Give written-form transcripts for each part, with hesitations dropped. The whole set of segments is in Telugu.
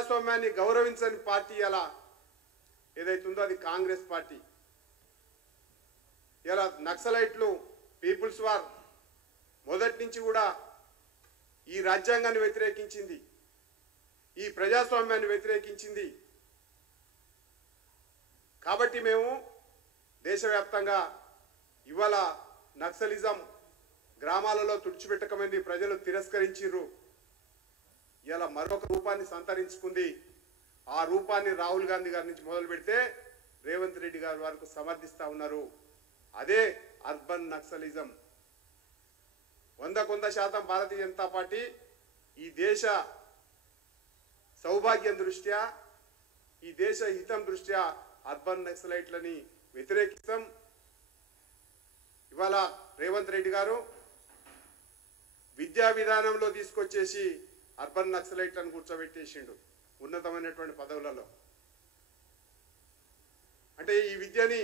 ప్రజాస్వామ్యాన్ని గౌరవించని పార్టీ అలా ఏదైతుందో అది కాంగ్రెస్ పార్టీ. ఇలా నక్సలైట్లు పీపుల్స్ వార్ మొదటి నుంచి కూడా ఈ రాజ్యాంగాన్ని వ్యతిరేకించింది, ఈ ప్రజాస్వామ్యాన్ని వ్యతిరేకించింది. కాబట్టి మేము దేశవ్యాప్తంగా ఇవాళ నక్సలిజం గ్రామాలలో తుడిచిపెట్టకమైంది, ప్రజలు తిరస్కరించారు. ఇలా మరొక రూపాన్ని సంతరించుకుంది. ఆ రూపాన్ని రాహుల్ గాంధీ గారి నుంచి మొదలు పెడితే రేవంత్ రెడ్డి గారి వరకు సమర్థిస్తూ ఉన్నారు. అదే urban naxalism. 100% Bharatiya Janata party ఈ దేశ సౌభాగ్యం దృష్ట్యా, ఈ దేశ హితం దృష్ట్యా అర్బన్ నక్సలైట్లని వ్యతిరేకిస్తాం. ఇవాళ రేవంత్ రెడ్డి గారు విద్యా విధానంలో తీసుకొచ్చేసి అర్బన్ నక్సలైట్లను కూర్చోబెట్టేసిండు ఉన్నతమైనటువంటి పదవులలో. అంటే ఈ విద్యని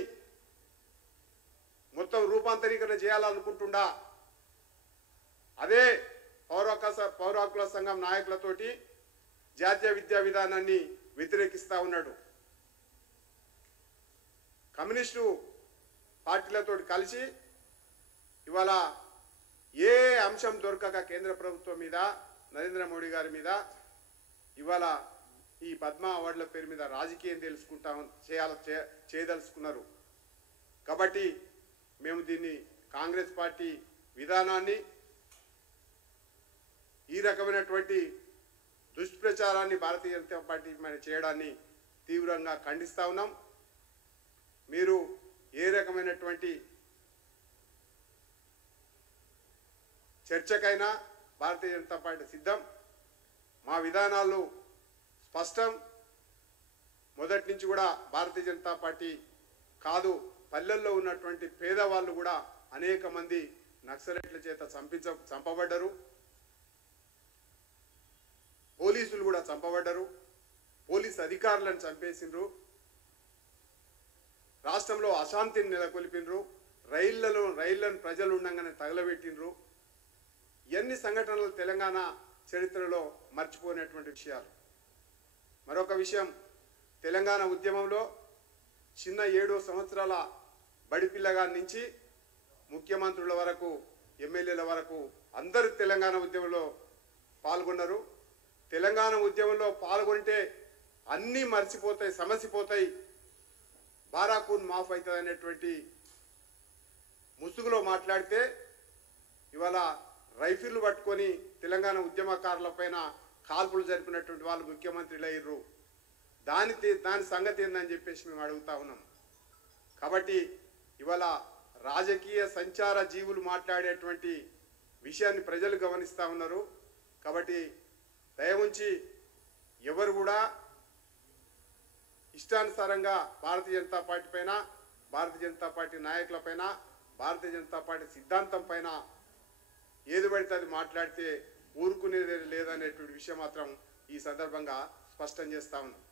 మొత్తం రూపాంతరీకరణ చేయాలనుకుంటుండా. అదే పౌర హక్కుల సంఘం నాయకులతోటి జాతీయ విద్యా విధానాన్ని వ్యతిరేకిస్తూ ఉన్నాడు. కమ్యూనిస్టు పార్టీలతో కలిసి ఇవాళ ఏ అంశం దొరకక కేంద్ర ప్రభుత్వం మీద, నరేంద్ర మోడీ గారి మీద ఇవాళ ఈ పద్మ అవార్డుల పేరు మీద రాజకీయం చేయదలుచుకున్నారు. కాబట్టి మేము దీన్ని కాంగ్రెస్ పార్టీ విధానాన్ని, ఈ రకమైనటువంటి దుష్ప్రచారాన్ని భారతీయ జనతా పార్టీ మీద చేయడాన్ని తీవ్రంగా ఖండిస్తూ ఉన్నాం. మీరు ఏ రకమైనటువంటి చర్చకైనా భారతీయ జనతా పార్టీ సిద్ధం. మా విధానాలు స్పష్టం. మొదటి నుంచి కూడా భారతీయ జనతా పార్టీ కాదు, పల్లెల్లో ఉన్నటువంటి పేదవాళ్ళు కూడా అనేక మంది నక్సలైట్ల చేత చంపబడ్డారు. పోలీసులు కూడా చంపబడ్డారు. పోలీసు అధికారులను చంపేసిండ్రు. రాష్ట్రంలో అశాంతిని నెలకొల్పినరు. రైళ్లను ప్రజలు ఉండగానే తగలబెట్టినరు. ఎన్ని సంఘటనలు తెలంగాణ చరిత్రలో మర్చిపోయినటువంటి విషయాలు. మరొక విషయం, తెలంగాణ ఉద్యమంలో చిన్న 7 సంవత్సరాల బడిపిల్లగారి నుంచి ముఖ్యమంత్రుల వరకు, ఎమ్మెల్యేల వరకు అందరూ తెలంగాణ ఉద్యమంలో పాల్గొన్నారు. తెలంగాణ ఉద్యమంలో పాల్గొంటే అన్నీ మర్చిపోతాయి, సమసిపోతాయి, బారాకూన్ మాఫ్ అవుతుంది అనేటువంటి ముసుగులో మాట్లాడితే ఇవాళ రైఫిళ్లు పట్టుకొని తెలంగాణ ఉద్యమకారుల పైన కాల్పులు జరిపినటువంటి వాళ్ళు ముఖ్యమంత్రులు అయ్యారు. దాని సంగతి ఏందని చెప్పేసి మేము అడుగుతా ఉన్నాం. కాబట్టి ఇవాళ రాజకీయ సంచార జీవులు మాట్లాడేటువంటి విషయాన్ని ప్రజలు గమనిస్తూ ఉన్నారు. కాబట్టి దయవుంచి ఎవరు కూడా ఇష్టానుసారంగా భారతీయ జనతా పార్టీ పైన, భారతీయ జనతా పార్టీ నాయకుల పైన, భారతీయ జనతా పార్టీ సిద్ధాంతం పైన ఏది పడితే అది మాట్లాడితే ఊరుకునేది లేదనేటువంటి విషయం మాత్రం ఈ సందర్భంగా స్పష్టం చేస్తా ఉన్నాం.